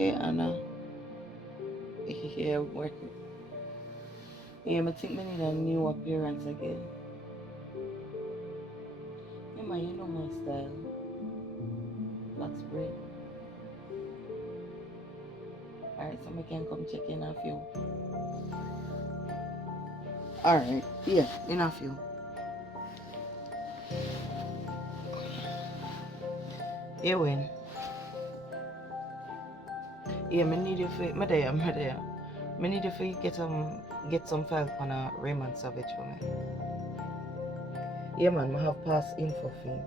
Hey Anna, yeah, working. Yeah, I think I need a new appearance again. Yeah, man, you know my style. Black spray. Alright, so I can come check in a few. Alright, yeah, in a few. Yeah, when? Yeah, I need you for my there. I need you for get some file on a Raymond Savage for me. Yeah man, I have past info for him.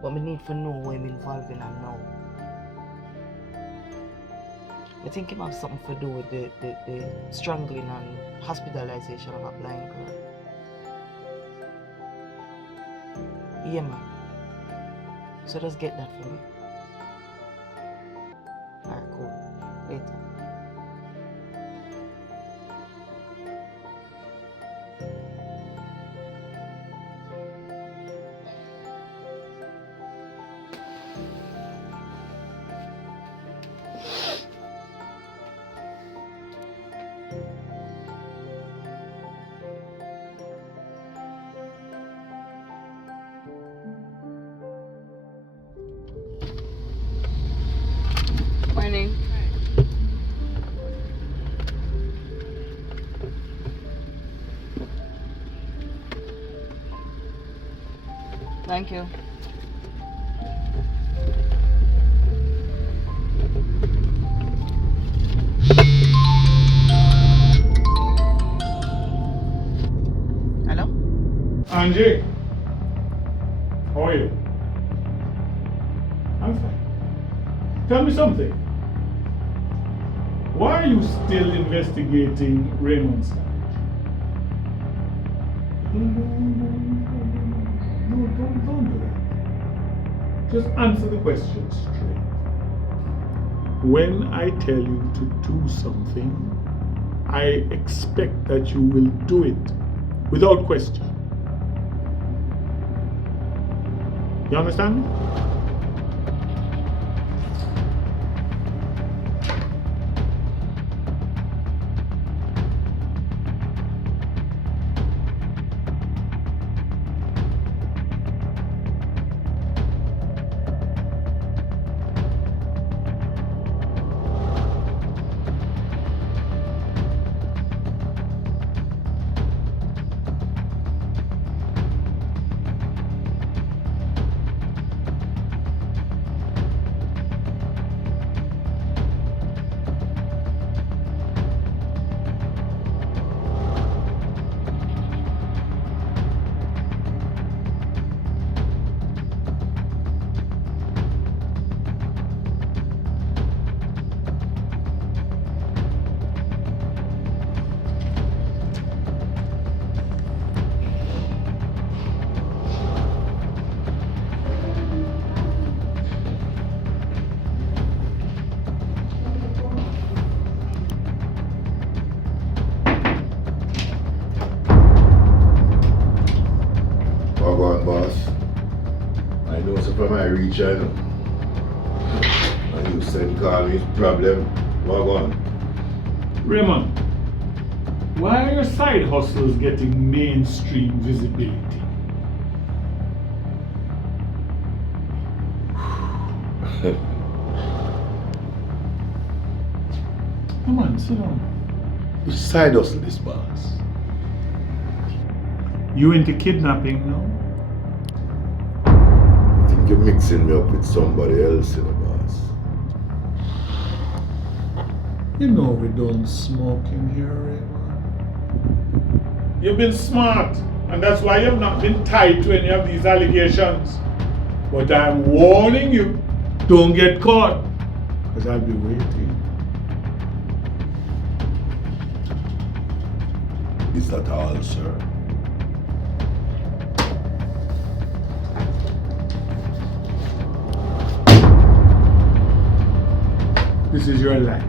But I need to know what I'm involved in and now. I think it have something to do with the strangling and hospitalization of a blind girl. Yeah man. So just get that for me. Alright, cool. Later. Morning. Thank you. Hello? Angie, how are you? I'm fine. Tell me something. Why are you still investigating Raymond Savage? Don't do that. Just answer the question straight. When I tell you to do something, I expect that you will do it without question. You understand me? Boss. I know so from my region. And you said call me problem. What on? Raymond, why are your side hustles getting mainstream visibility? Come on, sit down. Which side hustle this, boss? You into kidnapping now? I think you're mixing me up with somebody else, you know, boss. You know we don't smoke in here, Raymond. You've been smart, and that's why you've not been tied to any of these allegations. But I'm warning you, don't get caught, because I'll be waiting. Is that all, sir? This is your life.